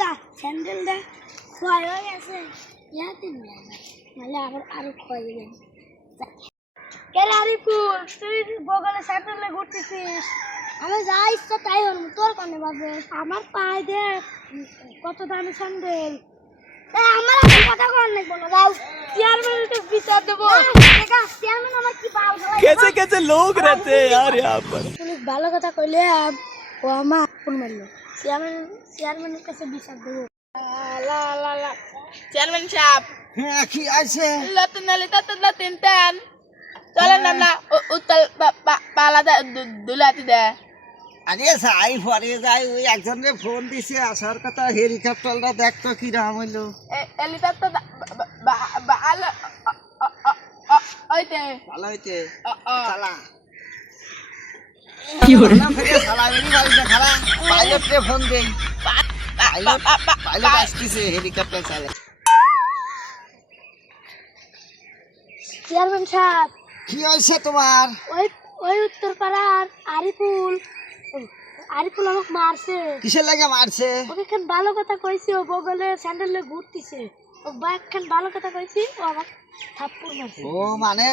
দা স্যান্ডেলটা ক্ষয় হয়ে গেছে ইয়াতে নাহলে আরো ক্ষয় হয়ে যাবে কেন আরিফুল তুই বগলে স্যান্ডেলে ঘুরতেছিস আমি যা ইচ্ছা তাই হল তোর কানে বাজে আমার পায়ে দেখ কত দামি স্যান্ডেল আমার কথা কর নাই বলো দাও চেয়ারম্যানকে বিচার দেবো দেখা চেয়ারম্যান আমার কি বাল ফেলাই कैसे कैसे लोग रहते हैं यार यहाँ पर তুমি ভালো কথা কইলে ও আমার ফোন মারলো চেয়ারম্যানের কাছে বিচার দেবো লা লা লা চেয়ারম্যান সাহেব হ্যাঁ কি আছে লতন লতন তেন চলেন আমরা উত্তল পালা দুলাতি দে আরে যাই পরে যাই ওই একজনের ফোন দিছে আসার কথা হেলিকপ্টারটা দেখতো কি রাম হইলো এলিটা তো ভালো ওইতে ভালো হইতে ও চালা কি হলো না ফেরে চালা এনি বাড়িতে খালা পাইলটকে ফোন দেই পাইলট আসতেছে হেলিকপ্টার চালা চেয়ারম্যান সাহেব কি হইছে তোমার ওই উত্তরপাড়ার আরিফুল আমাকে মারছে কিসের লাগে মারছে ওকে খান ভালো কথা কইছি ও বগলে স্যান্ডেলে ঘুরতেছে ও বাইক খান ভালো কথা কইছি ও আমাকে থাপ্পড় মারছে ও মানে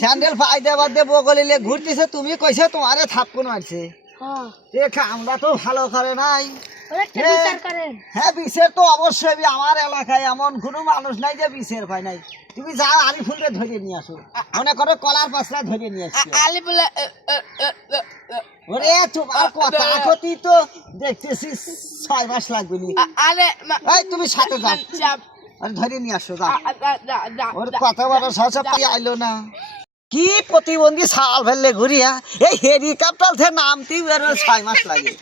স্যান্ডেল পাই দেবার দে বগলিলে ঘুরতেছে তুমি কইছো তোমারে থাপ্পড় মারছে হ্যাঁ দেখ আমরা তো ভালো করে নাই ওরা একটা বিচার করেন হ্যাঁ বিশের তো অবশ্যই আমার এলাকায় এমন কোনো মানুষ নাই যে বিশের পায় নাই তুমি যাও আরিফুলকে ধরে নিয়ে আসো মনে করো কলার পাশলা ধরে নিয়ে আসছো আলিপুলা ওরে তোমার কথা কথি তো দেখতেছি 6 মাস লাগবে নি আরে এই তুমি সাথে যাও সাহেব আরে ধরে নিয়ে আসো যাও দা ওর কথা বলার সাথে পাই আইলো না কি প্রতিবন্ধী সাল ফেললে ঘুরিয়া এই হেলিকপ্টার থেকে নামতেই বের 6 মাস লাগে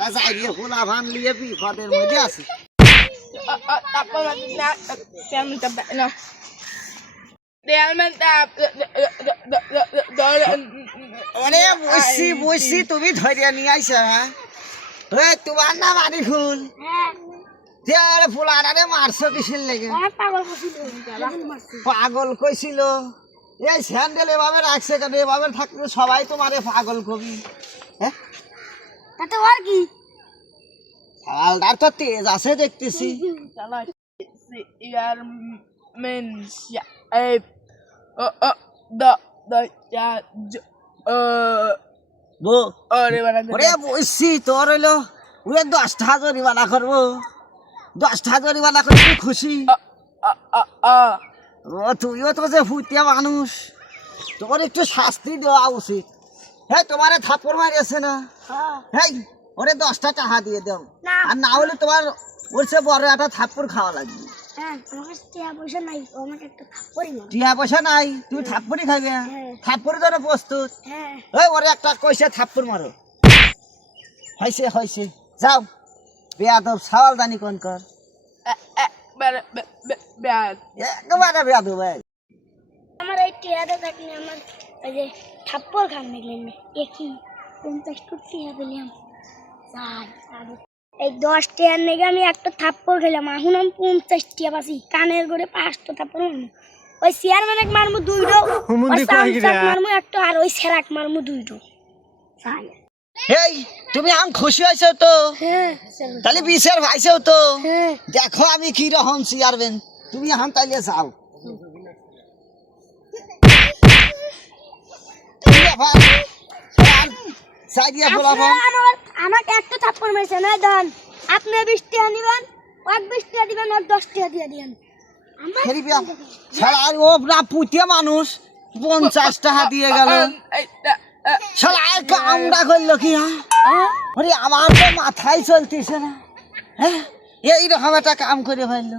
না যাই রে হোলা ভান লিয়ে বিপদের মধ্যে আছে তারপর না চেয়ারম্যান না চেয়ারম্যান আরে বসছি তুমি ধরে নিয়ে আইছো হ্যাঁ এই তোমার নাম আরিফুল হ্যাঁ তেরে ফুলারে মারছো কিসের লেগে আমার পাগল কইছিল মারছে পাগল কইছিল এই স্যান্ডেল এভাবে রাখছে কেন এভাবে থাকলে সবাই তোমারে পাগল কবি হ্যাঁ তাতে আর কি হালদার তো তেজ আছে দেখতেছি চেয়ারম্যান সাহেব দা বো ওরে বানা ওরে বসছি তোর হইলো ওরে 10টা জরিমানা করবো 10টা জরিমানা করে তুই খুশি ও তুইও তো যে ফুটিয়া মানুষ তোর একটু শাস্তি দেওয়া উচিত হ্যাঁ তোমারে থাপ্পড় মারিয়েছে না হ্যাঁ হ্যাঁ ওরে 10টা টাকা দিয়ে দাও না আর না হলে তোমার ওর চেয়ে বড় একটা থাপ্পড় খাওয়া লাগবে হ্যাঁ আমার কাছে টাকা পয়সা নাই ও আমাকে একটা থাপ্পড়ই মারবে টিয়া পয়সা নাই তুমি থাপ্পড়ই খাবে হ্যাঁ। থাপ্পড়ের জন্য প্রস্তুত হ্যাঁ ওই ওরে একটা কইছে থাপ্পড় মারো হয়েছে যাও বেয়াদব সাওয়াল দানি কোন কর একেবারে বেয়াদব ভাই আমার এই টিয়াটা থাকলে আমার ওই যে থাপ্পড় খান দেখলেন একই 50 টাকা পেলাম এই 10 টাকার নেগে আমি একটা থাপ্পড় খেলাম এখন আমি 50 টাকা পাচ্ছি কানের করে 5টা থাপ্পড় মারবো ওই চেয়ারম্যান মারবো 2টো মারবো একটা আর ওই সেরাক মারবো 2টো এই তুমি আম খুশি হয়েছো তো হ্যাঁ তাহলে বিশের ভাইছেও তো হ্যাঁ দেখো আমি কি রকম চেয়ারম্যান তুমি এখন তাইলে যাও আমাকে একটা থাপ্পড় মেরেছে না দান আপনি 20 টাকা নিবেন 20 টাকা দিবেন আর 10 টাকা দিয়ে দিবেন ও না পুতিয়া মানুষ 50 টাকা দিয়ে গেল শালা কামড়া করলো কি হ্যাঁ আমার তো মাথায় চলতেছে না হ্যাঁ এইরকম একটা কাম করে ফেললো